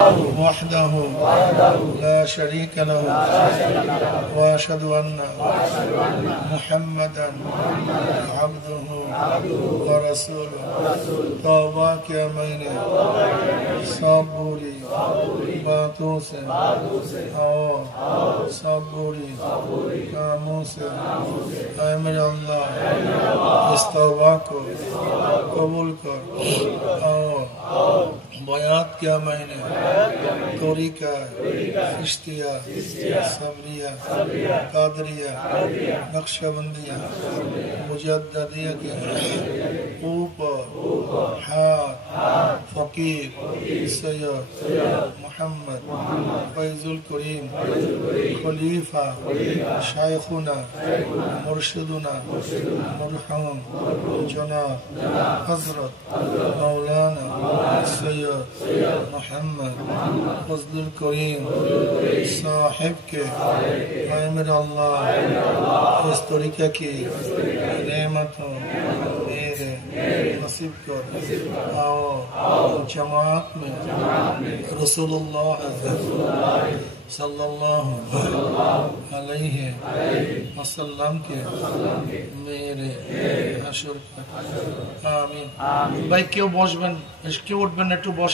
وحده لا شريك له وأشهد أن محمدا عبده ورسوله توبہ کیا میں نے سب بری باتوں سے اور سب بری کاموں سے اے میرے اللہ اس توبہ کو قبول کر اور بیعت کیا میں نے طریقہ چشتیہ صبریہ قادریہ نقشبندیہ مجددیہ کے اوپر ہاتھ فقیر سید محمد فیض الکریم خلیفہ شیخنا مرشدنا مرحوم جناب حضرت مولانا سید محمد فضل الکریم صاحب کے اے میرے اللہ اس طریقہ کی نعمتوں میرے نصیب کر اور جماعت میں رسول اللہ صلی اللہ علیہ وسلم کے মেরে হাসর আমিন ভাই কেউ বসবেন কেউ উঠবেন একটু বস